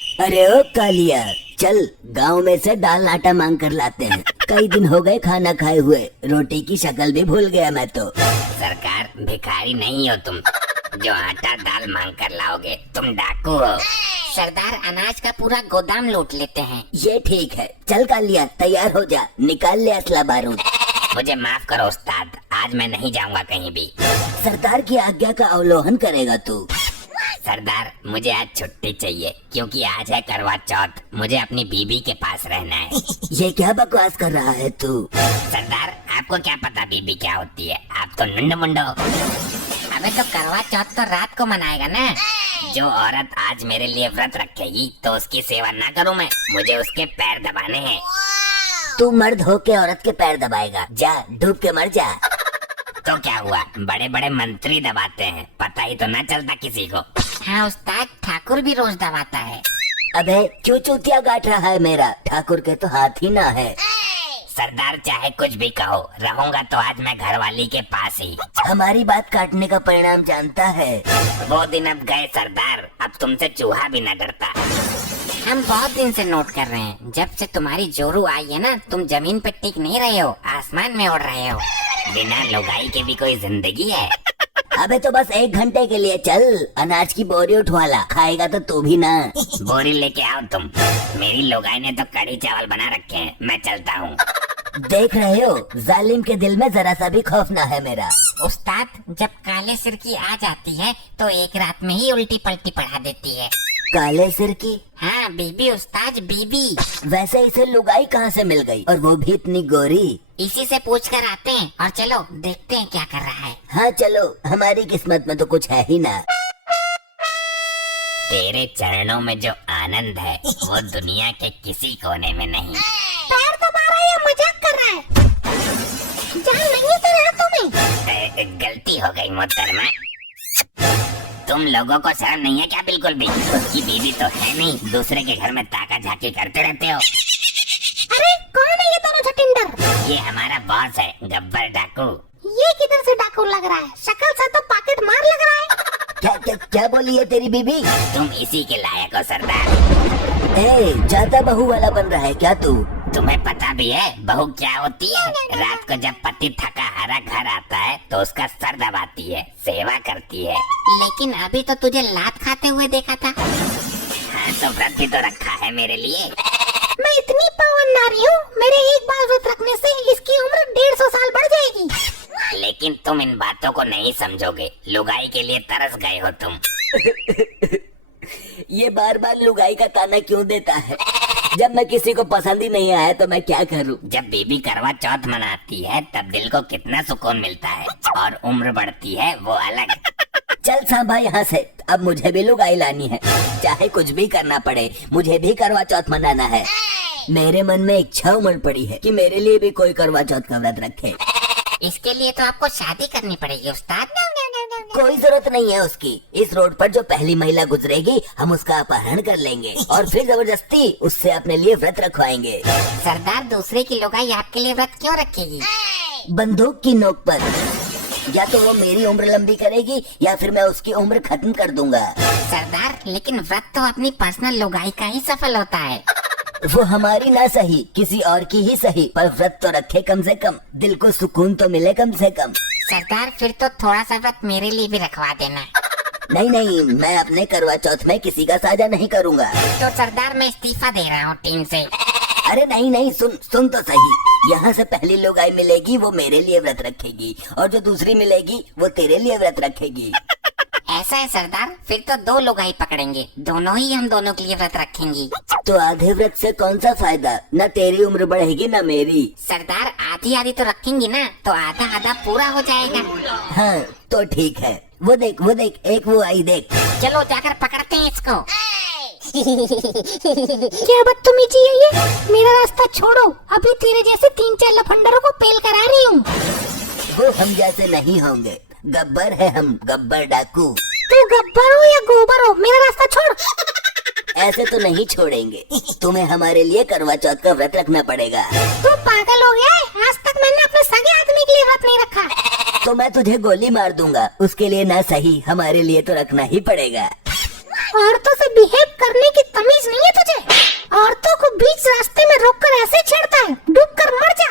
अरे ओ कालिया, चल गांव में से दाल आटा मांग कर लाते हैं। कई दिन हो गए खाना खाए हुए, रोटी की शक्ल भी भूल गया मैं तो। सरकार, भिखारी नहीं हो तुम जो आटा दाल मांग कर लाओगे, तुम डाकू हो। सरदार, अनाज का पूरा गोदाम लूट लेते हैं। ये ठीक है, चल कालिया तैयार हो जा, निकाल ले असला बारूद। मुझे माफ करो उस्ताद, आज मैं नहीं जाऊंगा कहीं भी। सरदार की आज्ञा का अवलोकन करेगा तू। सरदार, मुझे आज छुट्टी चाहिए क्योंकि आज है करवा चौथ। मुझे अपनी बीबी के पास रहना है। ये क्या बकवास कर रहा है तू? सरदार, आपको क्या पता बीबी क्या होती है? आप तो लुंड मुंडो। अबे तो करवा चौथ तो रात को मनाएगा ना। जो औरत आज मेरे लिए व्रत रखेगी तो उसकी सेवा ना करूं मैं? मुझे उसके पैर दबाने हैं। तू मर्द होके औरत के पैर दबाएगा? जा डूब के मर जा। तो क्या हुआ, बड़े बड़े मंत्री दबाते हैं, पता ही तो न चलता किसी को। हाँ उस्ताद, ठाकुर भी रोज दबाता है। अबे क्यों चूतिया गाट रहा है मेरा? ठाकुर के तो हाथ ही ना है। सरदार, चाहे कुछ भी कहो, रहूंगा तो आज मैं घरवाली के पास ही। हमारी बात काटने का परिणाम जानता है। वो दिन अब गए सरदार, अब तुमसे चूहा भी न डरता। हम बहुत दिन से नोट कर रहे हैं, जब से तुम्हारी जोरू आई है ना, तुम जमीन पे टिक नहीं रहे हो, आसमान में उड़ रहे हो। बिना लुगाई के भी कोई जिंदगी है? अबे तो बस 1 घंटे के लिए चल, अनाज की बोरी उठवा ला, खाएगा तो तू भी ना। बोरी लेके आओ तुम। मेरी लुगाई ने तो कड़ी चावल बना रखे हैं, मैं चलता हूँ। देख रहे हो, जालिम के दिल में जरा सा भी खौफ ना है मेरा। उस्ताद, जब काले सिर की आ जाती है तो एक रात में ही उल्टी पलटी पढ़ा देती है। काले सिर की? हाँ बीबी उस्ताद, बीबी। वैसे इसे लुगाई कहाँ से मिल गई, और वो भी इतनी गोरी? इसी से पूछ कर आते हैं और चलो देखते हैं क्या कर रहा है। हाँ चलो, हमारी किस्मत में तो कुछ है ही ना। तेरे चरणों में जो आनंद है वो दुनिया के किसी कोने में नहीं। पैर दबा रहा है या मजाक कर रहा है? जान नहीं है तेरे हाथों में? गलती हो गई मोहतरमा। तुम लोगों को शर्म नहीं है क्या बिल्कुल भी? उसकी बीवी तो है नहीं, दूसरे के घर में ताका झाकी करते रहते हो। अरे कौन है ये दोनों छटिंदर? ये हमारा बॉस है, गब्बर डाकू। ये किधर से डाकू लग रहा है? शक्ल से तो पॉकेट मार लग रहा है। क्या क्या क्या बोली है तेरी बीबी? तुम इसी के लायक हो सरदार। ए, ज्यादा बहू वाला बन रहा है क्या तू? तुम्हें पता भी है बहू क्या होती है? रात को जब पति थका हारा घर आता है तो उसका सर दबाती है, सेवा करती है। लेकिन अभी तो तुझे लात खाते हुए देखा था। हाँ तो व्रत भी तो रखा है मेरे लिए। मैं इतनी पावन नारी हूँ, मेरे एक बार व्रत रखने से इसकी उम्र 150 साल बढ़ जाएगी। लेकिन तुम इन बातों को नहीं समझोगे, लुगाई के लिए तरस गए हो तुम। ये बार बार लुगाई का ताना क्यों देता है? जब मैं किसी को पसंद ही नहीं आया तो मैं क्या करूं? जब बीबी करवा चौथ मनाती है तब दिल को कितना सुकून मिलता है, और उम्र बढ़ती है वो अलग। चल सांभा यहाँ से, अब मुझे भी लुगाई लानी है। चाहे कुछ भी करना पड़े, मुझे भी करवा चौथ मनाना है। मेरे मन में इच्छा उमड़ पड़ी है कि मेरे लिए भी कोई करवा चौथ का व्रत रखे। इसके लिए तो आपको शादी करनी पड़ेगी उस्ताद। कोई जरूरत नहीं है उसकी। इस रोड पर जो पहली महिला गुजरेगी हम उसका अपहरण कर लेंगे और फिर जबरदस्ती उससे अपने लिए व्रत रखवाएंगे। सरदार, दूसरे की लुगाई आपके लिए व्रत क्यों रखेगी? बंदूक की नोक पर। या तो वो मेरी उम्र लंबी करेगी या फिर मैं उसकी उम्र खत्म कर दूंगा। सरदार, लेकिन व्रत तो अपनी पर्सनल लुगाई का ही सफल होता है। वो हमारी ना सही, किसी और की ही सही, पर व्रत तो रखे कम से कम, दिल को सुकून तो मिले कम से कम। सरदार, फिर तो थोड़ा सा व्रत मेरे लिए भी रखवा देना। नहीं नहीं, मैं अपने करवा चौथ में किसी का साझा नहीं करूंगा। तो सरदार, मैं इस्तीफा दे रहा हूँ टीम से। अरे नहीं नहीं, सुन तो सही। यहाँ से पहली लुगाई मिलेगी वो मेरे लिए व्रत रखेगी, और जो दूसरी मिलेगी वो तेरे लिए व्रत रखेगी। ऐसा है सरदार, फिर तो 2 लुगाई पकड़ेंगे, दोनों ही हम दोनों के लिए व्रत रखेंगी। तो आधे व्रत से कौन सा फायदा? न तेरी उम्र बढ़ेगी न मेरी। सरदार, आधी आधी तो रखेंगी ना, तो आधा आधा पूरा हो जाएगा। हाँ तो ठीक है। वो देख एक वो आई देख। चलो जाकर पकड़ते हैं इसको। क्या बदतमीजी है ये? मेरा रास्ता छोड़ो, अभी तेरे जैसे 3-4 लफंडरों को पेल करा रही हूँ। वो हम जैसे नहीं होंगे, गब्बर है हम, गब्बर डाकू। तू गब्बर हो या गोबर हो, मेरा रास्ता छोड़। ऐसे तो नहीं छोड़ेंगे, तुम्हें हमारे लिए करवा चौथ का व्रत रखना पड़ेगा। तू पागल हो गया है? आज तक मैंने अपने सगे आदमी के लिए व्रत नहीं रखा। तो मैं तुझे गोली मार दूंगा, उसके लिए ना सही हमारे लिए तो रखना ही पड़ेगा। औरतों से बिहेव करने की तमीज नहीं है तुझे? औरतों को बीच रास्ते में रोककर ऐसे छेड़ता है, डूब कर मर जा।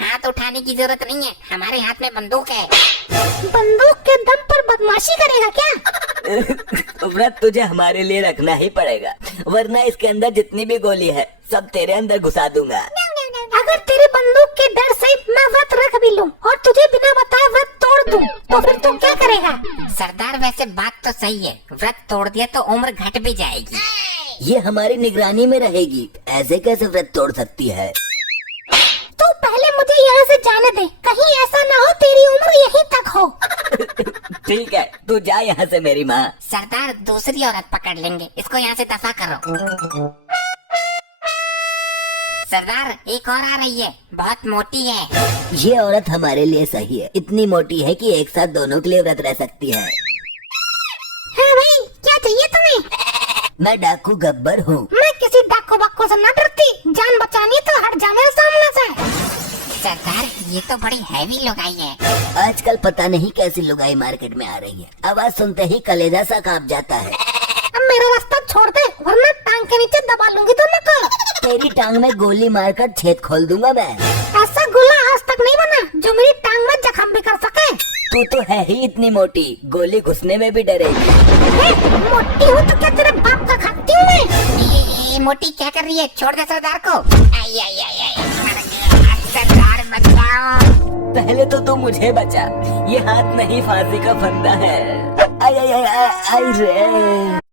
हाथ उठाने की जरूरत नहीं है, हमारे हाथ में बंदूक है। बंदूक के दम पर बदमाशी करेगा क्या? व्रत तुझे हमारे लिए रखना ही पड़ेगा, वरना इसके अंदर जितनी भी गोली है सब तेरे अंदर घुसा दूंगा। अगर तेरी बंदूक के डर से मैं व्रत रख भी लूं और तुझे बिना बताए व्रत तोड़ दूं, तो फिर तू क्या करेगा? सरदार वैसे बात तो सही है, व्रत तोड़ दिया तो उम्र घट भी जाएगी। ये हमारी निगरानी में रहेगी, ऐसे कैसे व्रत तोड़ सकती है? तू पहले मुझे यहाँ से जाने दे, कहीं ऐसा ना हो तेरी उम्र यहीं तक हो। ठीक है, तू जा यहाँ से मेरी माँ। सरदार दूसरी औरत पकड़ लेंगे, इसको यहाँ से दफा करो। सरदार एक और आ रही है, बहुत मोटी है। ये औरत हमारे लिए सही है, इतनी मोटी है कि एक साथ दोनों के लिए व्रत रह सकती है। हाँ भाई, क्या चाहिए तुम्हें? मैं डाकू गब्बर हूँ। मैं किसी डाकू बक्को से न डरती, जान बचानी तो हट जा मेरे सामने से। सरदार ये तो बड़ी हैवी लुगाई है। आजकल पता नहीं कैसी लुगाई मार्केट में आ रही है, आवाज सुनते ही कलेजा सा कांप जाता है। अब मेरा रास्ता छोड़ दे, वरना टांग के नीचे दबा लूंगी दोनों को। तेरी टांग में गोली मारकर छेद खोल दूंगा मैं। ऐसा गोला आज तक नहीं बना जो मेरी टांग में जख्म भी कर सके। तू तो है ही इतनी मोटी, गोली घुसने में भी डरेगी। मोटी हूँ तो क्या तेरे बाप का खाती हूँ मैं? ये मोटी क्या कर रही है? छोड़ दे सरदार को। आई आई आई आई, सरदार बचाओ। पहले तो तू मुझे बचा, ये हाथ नहीं फांसी का फंदा है। आई आई आई आई, आई रे।